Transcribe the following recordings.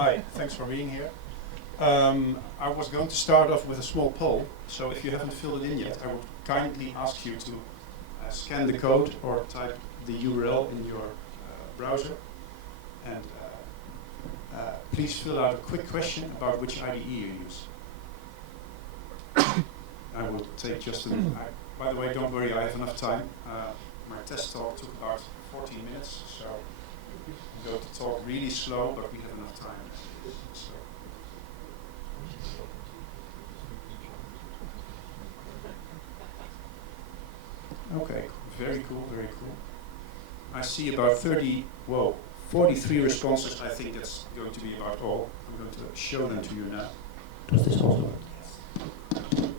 Hi, thanks for being here. I was going to start off with a small poll, so if you haven't filled it in yet, I would kindly ask you to scan the code or type the URL in your browser, and please fill out a quick question about which IDE you use. I will take just a minute. By the way, don't worry, I have enough time. My test talk took about 14 minutes, so I'm going to talk really slow, but we have enough time. So. Okay, very cool, very cool. I see about 43 responses. I think that's going to be about all. I'm going to show them to you now. Does this also work? Yes.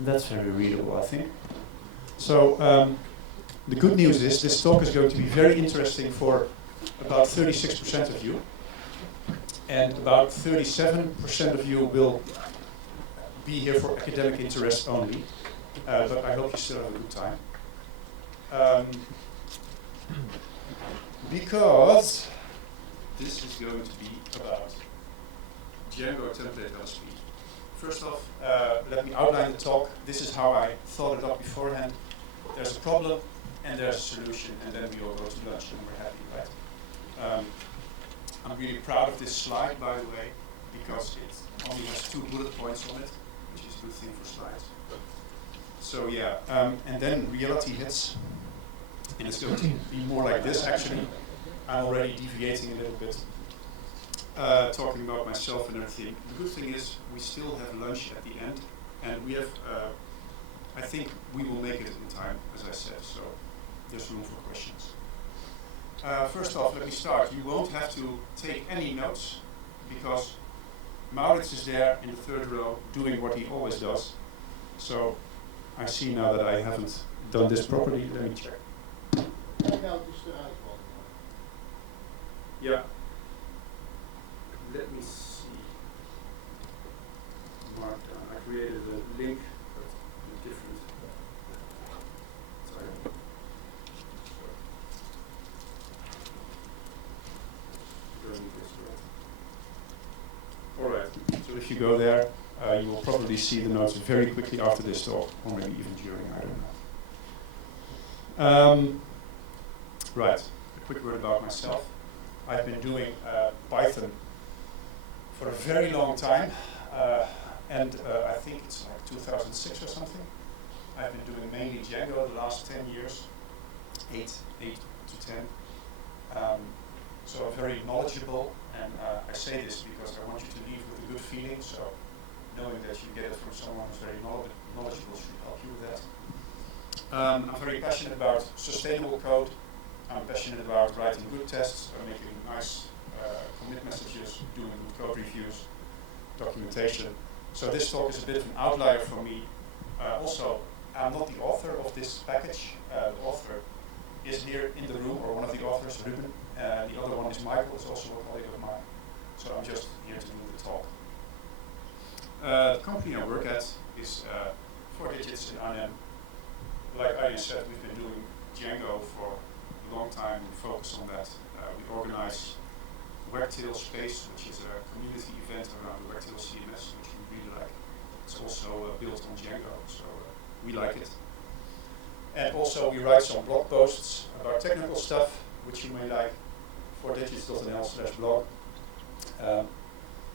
That's very readable, I think. So the good news is this talk is going to be very interesting for about 36% of you, and about 37% of you will be here for academic interest only, but I hope you still have a good time. Because this is going to be about Django Template LSP. First off, let me outline the talk. This is how I thought it up beforehand. There's a problem and there's a solution, and then we all go to lunch and we're happy, right? I'm really proud of this slide, by the way, because it only has 2 bullet points on it, which is a good thing for slides. So yeah, and then reality hits, and it's going to be more like this actually. I'm already deviating a little bit, talking about myself and everything. The good thing is we still have lunch at the end, and we have, I think we will make it in time, as I said, so there's room for questions. First off, let me start. You won't have to take any notes, because Maurits is there in the 3rd row doing what he always does. So I see now that I haven't done this properly. Let me check. Yeah. Let me see. Mark down. I created a link, but in different. Sorry. All right. So if you go there, you will probably see the notes very quickly after this talk, or maybe even during. I don't know. Right. A quick word about myself. I've been doing Python for a very long time, and I think it's like 2006 or something. I've been doing mainly Django the last 10 years, 8 to 10. So I'm very knowledgeable, and I say this because I want you to leave with a good feeling, so knowing that you get it from someone who's very knowledgeable should help you with that. I'm very passionate about sustainable code. I'm passionate about writing good tests, making nice commit messages, doing good code reviews, documentation. So this talk is a bit of an outlier for me. Also, I'm not the author of this package. The author is here in the room, or one of the authors, Ruben. The other one is Michael, is also a colleague of mine. So I'm just here to do the talk. The company I work at is 4 digits in Arnhem. Like Arjen said, we've been doing Django for a long time. We focus on that. We organize Wagtail Space, which is a community event around the Wagtail CMS, which we really like. It's also built on Django, so we like it. And also we write some blog posts about technical stuff, which you may like, 4digits.nl/blog.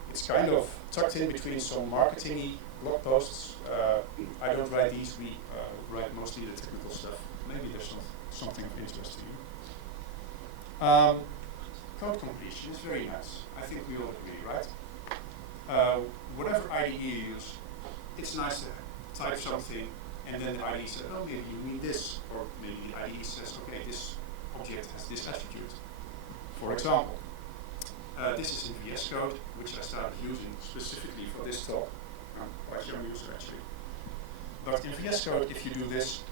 It's kind of tucked in between some marketing-y blog posts. I don't write these, we write mostly the technical stuff. Maybe there's something of interest to you. Code completion is very nice. I think we all agree, right? Whatever IDE you use, it's nice to type something, and then the IDE says, oh, maybe you mean this, or maybe the IDE says, okay, this object has this attribute. For example, this is in VS Code, which I started using specifically for this talk. I'm quite a young user actually. But in VS Code, if you do this,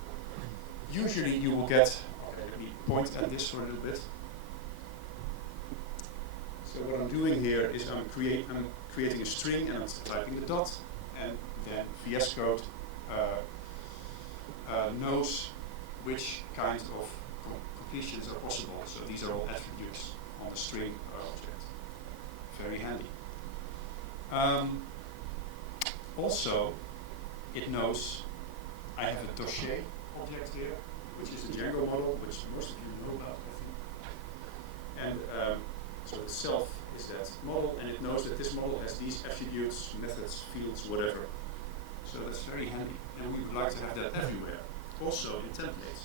usually you will get, okay, let me point at this for a little bit. So what I'm doing here is I'm creating a string and I'm typing the dot, and then VS Code knows which kinds of completions are possible. So these are all attributes on the string object. Very handy. Also, it knows I have a dossier object here, which is a Django model, which most of you know about, I think. And so itself is that model, and it knows that this model has these attributes, methods, fields, whatever. So that's very handy, and we would like to have that everywhere, also in templates.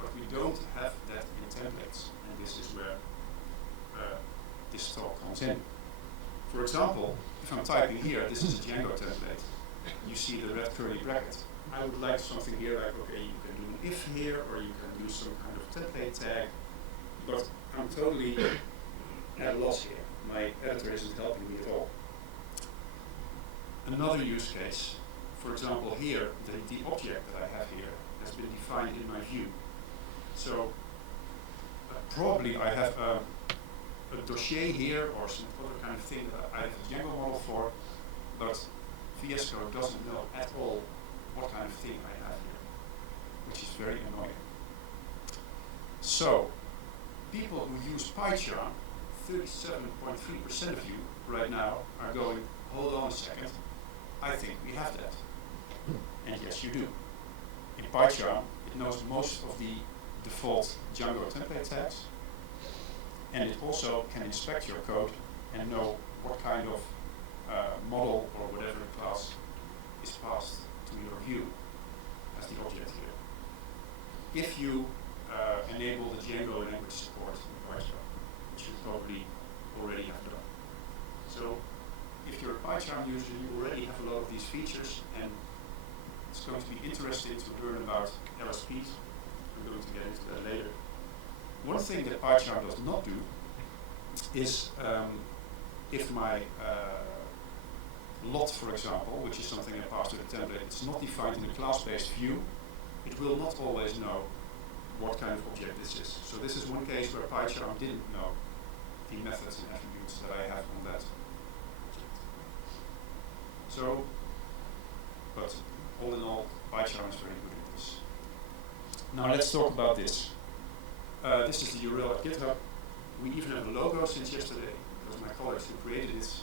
But we don't have that in templates, and this is where this talk comes in. For example, if I'm typing here, this is a Django template. You see the red curly bracket. I would like something here like, okay, you can do an if here, or you can do some kind of template tag, but I'm totally at a loss here. My editor isn't helping me at all. Another use case, for example here, the object that I have here has been defined in my view. So probably I have a dossier here or some other kind of thing that I have a Django model for, but VS Code doesn't know at all what kind of thing I have here, which is very annoying. So, people who use Pygrunn, 37.3% of you right now are going, hold on a second, I think we have that. And yes, you do. In Pygrunn, it knows most of the default Django template tags, and it also can inspect your code and know what kind of model or whatever class is passed to your view as the object here. If you enable the Django language support in Pygrunn, which you probably already have done. So if you're a Pygrunn user, you already have a lot of these features, and it's going to be interesting to learn about LSPs. We're going to get into that later. One thing that Pygrunn does not do is if my lot, for example, which is something I pass to the template, it's not defined in a class-based view, it will not always know what kind of object this is. So this is one case where Pygrunn didn't know the methods and attributes that I have on that object. So, but all in all, Pygrunn is very good at this. Now let's talk about this. This is the URL at GitHub. We even have a logo since yesterday, because my colleagues who created it,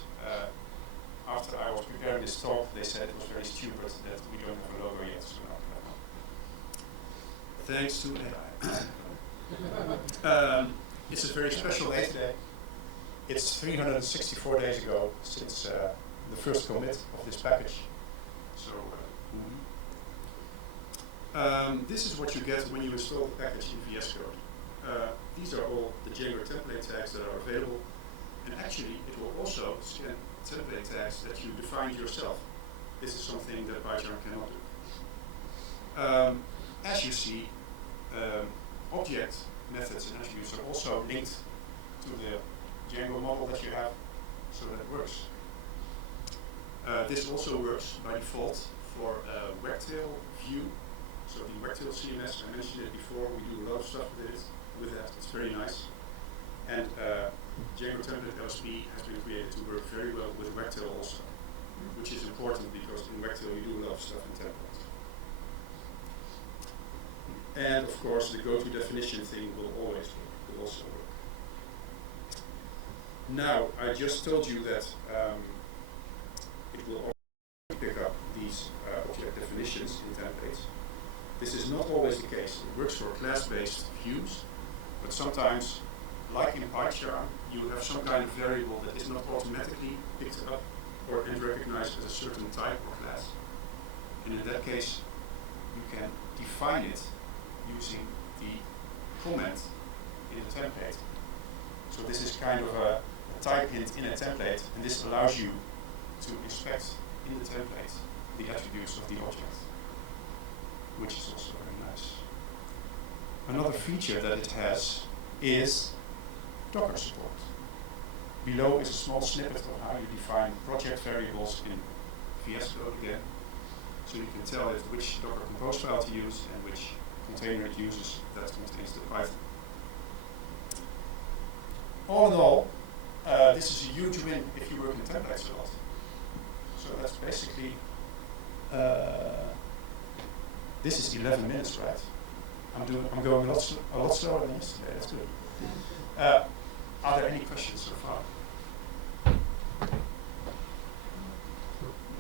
after I was preparing this talk, they said it was very stupid that we don't have a logo yet, so now we have one. Thanks to AI. It's a very special day today. It's 364 days ago since the first commit of this package. So, this is what you get when you install the package in VS Code. These are all the Django template tags that are available, and actually it will also scan template tags that you defined yourself. This is something that Pygrunn cannot do. As you see, object methods and attributes are also linked to the Django model that you have, so that works. This also works by default for Wagtail view. So the Wagtail CMS, I mentioned it before, we do a lot of stuff with that, it's very nice. And Django Template LSP has been created to work very well with Wagtail also, which is important because in Wagtail we do a lot of stuff in templates. And of course the go-to definition thing will always work, will also work. Now, I just told you that it will also pick up these object definitions in templates. This is not always the case. It works for class-based views, but sometimes, like in Pygrunn, you have some kind of variable that is not automatically picked up or and recognized as a certain type or class. And in that case, you can define it using the comment in the template. So this is kind of a type hint in a template, and this allows you to inspect in the template the attributes of the object, which is also very nice. Another feature that it has is Docker support. Below is a small snippet of how you define project variables in VS Code again, so you can tell it which Docker compose file to use and which container it uses that contains the Python. All in all, this is a huge win if you work in templates a lot. So that's basically, this is 11 minutes, right? I'm going a lot slower than yesterday. That's good. Are there any questions so far?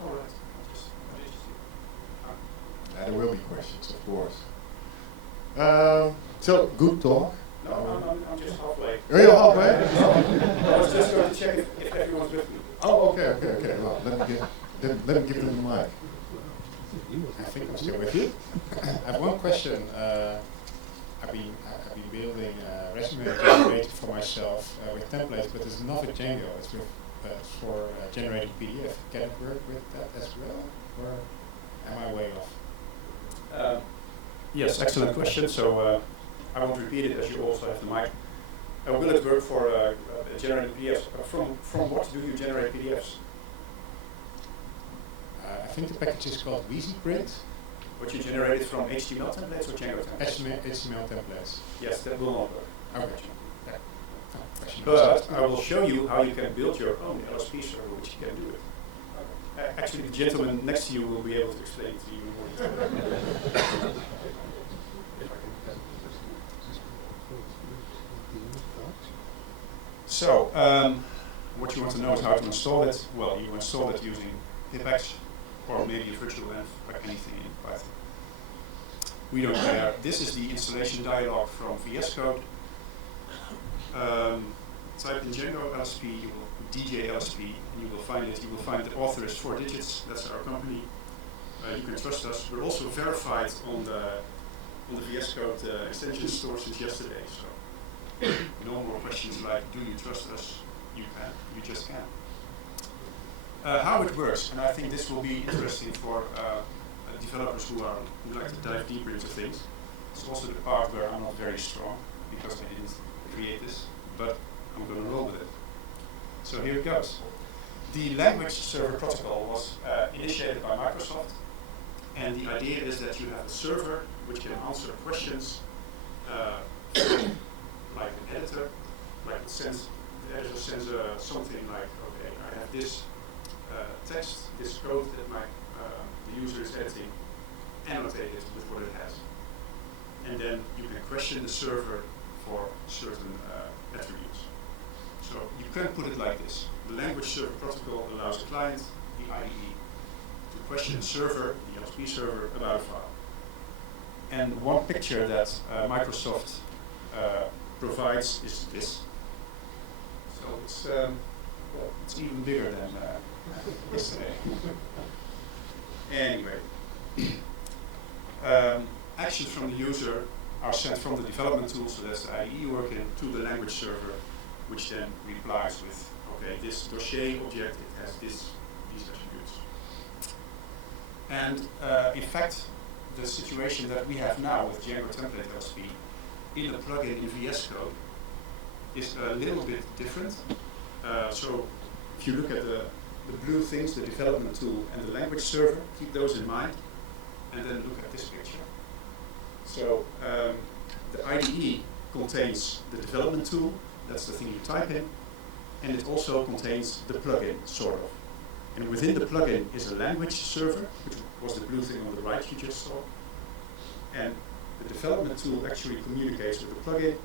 All right. There will be questions, of course. So, good talk. No, I'm just halfway. Are you halfway? I was just going to check if everyone's with me. Oh, okay. Well, let me give them the mic. I think I'm still with you. I have one question. I've been building a resume generator for myself with templates, but it's not with Django. It's with for generating PDF. Can it work with that as well, or am I way off? Yes, excellent question. So I won't repeat it as you also have the mic. Will it work for generating PDFs? From what do you generate PDFs? I think the package is called EasyPrint. What you generated from HTML templates or Django templates? HTML templates. Yes, that will not work. Okay. But I will show you how you can build your own LSP server, which you can do it. Actually, the gentleman next to you will be able to explain it to you in more detail. So, what you want to know is how to install it. Well, you install it using pipx or maybe a virtual env or anything in Python. We don't care. This is the installation dialog from VS Code. Type in Django LSP, you will DJ LSP, and you will find it. You will find the author is 4 digits. That's our company. You can trust us. We're also verified on the VS Code extension store since yesterday. So no more questions like, do you trust us? You can. You just can. How it works, and I think this will be interesting for developers who like to dive deeper into things. It's also the part where I'm not very strong because I didn't create this, but I'm going to roll with it. So here it goes. The language server protocol was initiated by Microsoft, and the idea is that you have a server which can answer questions like an editor, like the editor sends something like, okay, I have this text, this code that the user is editing, annotate it with what it has. And then you can question the server for certain attributes. So you can put it like this. The language server protocol allows the client, the IDE, to question the server, the LSP server, about a file. And one picture that Microsoft provides is this. So it's even bigger than yesterday. Anyway, actions from the user are sent from the development tool, so that's the IDE working, to the language server, which then replies with, okay, this dossier object, it has these attributes. And in fact, the situation that we have now with Django Template LSP in the plugin in VS Code is a little bit different. So if you look at the blue things, the development tool and the language server, keep those in mind, and then look at this picture. So the IDE contains the development tool, that's the thing you type in, and it also contains the plugin, sort of. And within the plugin is a language server, which was the blue thing on the right you just saw. And the development tool actually communicates with the plugin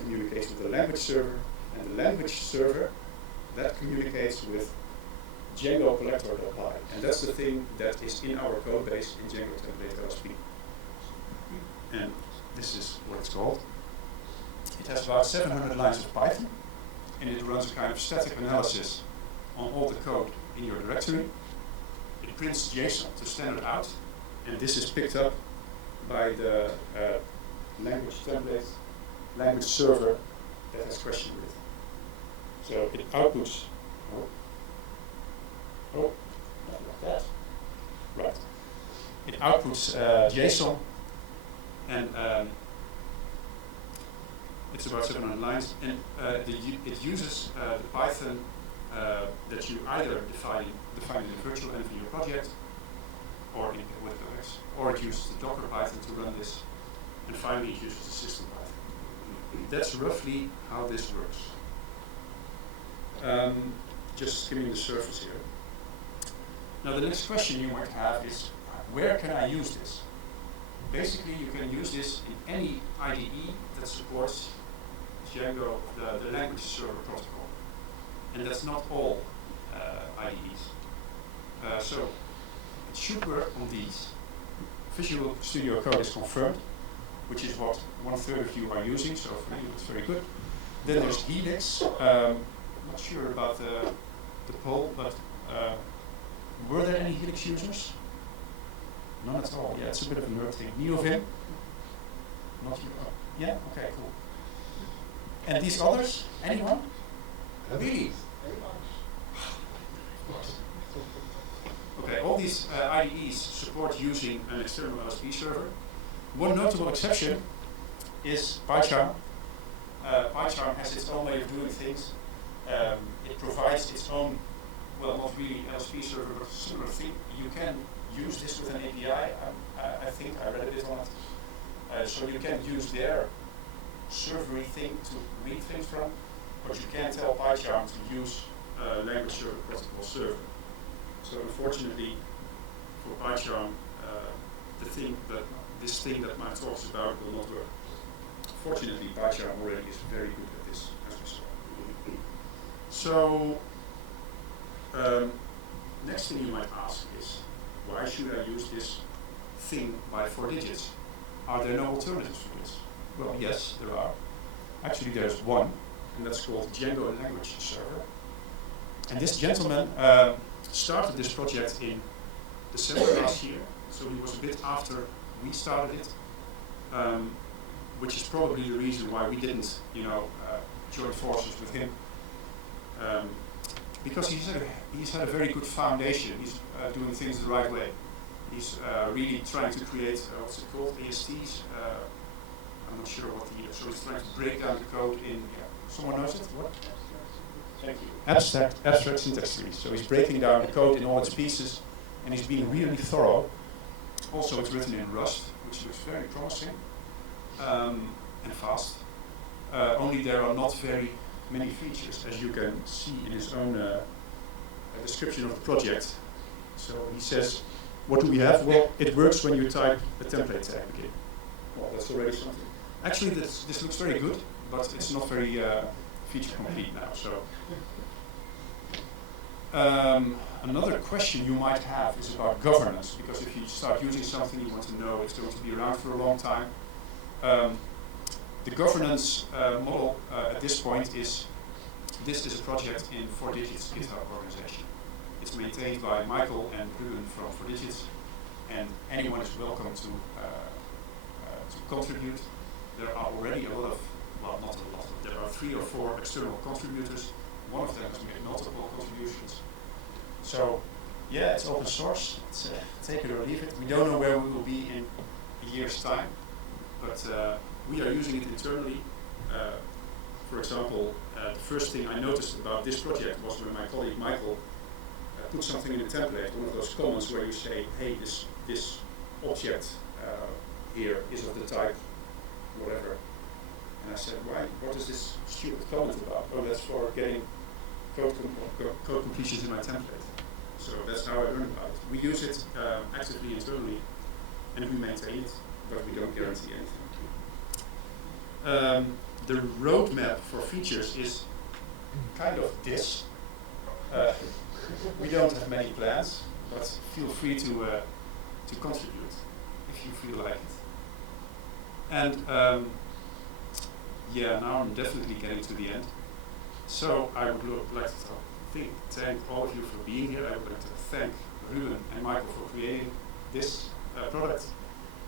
communicates with the language server, and the language server that communicates with Django collector.py. And that's the thing that is in our code base in Django Template LSP. And this is what it's called. It has about 700 lines of Python, and it runs a kind of static analysis on all the code in your directory. It prints JSON to standard out, and this is picked up by the language server that has question with. So it outputs, not like that. Right. It outputs JSON, and it's about 700 lines, and it uses the Python that you either define in a virtual env in your project, or in WebEx, or it uses the Docker Python to run this, and finally it uses the system Python. That's roughly how this works. Just skimming the surface here. Now the next question you might have is, where can I use this? basically you can use this in any IDE that supports Django, the language server protocol. And that's not all IDEs. So it should work on these. Visual Studio Code is confirmed, which is what 1/3 of you are using, so for me it's very good. Then there's Helix. Not sure about the poll, but were there any Helix users? None at all. Yeah, it's a bit of a nerd thing. Neovim? Not you. Oh, yeah? Okay, cool. And these others? Anyone? Really? Okay, all these IDEs support using an external LSP server. One notable exception is Pygrunn. Pygrunn has its own way of doing things. It provides its own, well, not really LSP server, but a similar thing. You can use this with an API. I think I read a bit on it. So you can use their servery thing to read things from, but you can't tell Pygrunn to use language server protocol server. So unfortunately, for Pygrunn, this thing that Mike talks about will not work. Fortunately, Pygrunn already is very good at this, as we saw. So, next thing you might ask is, why should I use this thing by 4 digits? Are there no alternatives for this? Well, yes, there are. Actually, there's one, and that's called Django Language Server. And this gentleman started this project in December last year, so he was a bit after we started it, which is probably the reason why we didn't, join forces with him. Because he's had a very good foundation. He's doing things the right way. He's really trying to create, what's it called, ASTs. I'm not sure what so he's trying to break down the code in, someone knows it? What? Thank you. Abstract syntax trees. So he's breaking down the code in all its pieces, and he's being really thorough. Also, it's written in Rust, which looks very promising and fast. Only there are not very many features, as you can see in his own description of the project. So he says, what do we have? Well, it works when you type a template tag again. Well, that's already something. Actually, this looks very good, but it's not very feature complete now. So another question you might have is about governance, because if you start using something, you want to know it's going to be around for a long time. The governance model at this point is, this is a project in 4 digits GitHub organization. It's maintained by Michael and Ruben from 4 digits, and anyone is welcome to contribute. There are already a lot of, well, not a lot, there are 3 or 4 external contributors. One of them has made multiple contributions. So, yeah, it's open source. It's, take it or leave it. We don't know where we will be in a year's time, but we are using it internally. For example, the first thing I noticed about this project was when my colleague Michael put something in a template, one of those comments where you say, hey, this object here is of the type whatever. And I said, why? What is this stupid comment about? Oh, that's for getting code completions in my template. So that's how I learned about it. We use it actively internally, and we maintain it, but we don't guarantee anything. The roadmap for features is kind of this. We don't have many plans, but feel free to contribute if you feel like it. And yeah, now I'm definitely getting to the end. So I would like to thank all of you for being here. I would like to thank Ruben and Michael for creating this product.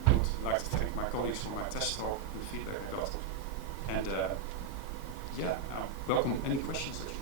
I would like to thank my colleagues for my test talk and the feedback I got. And yeah, welcome any questions that you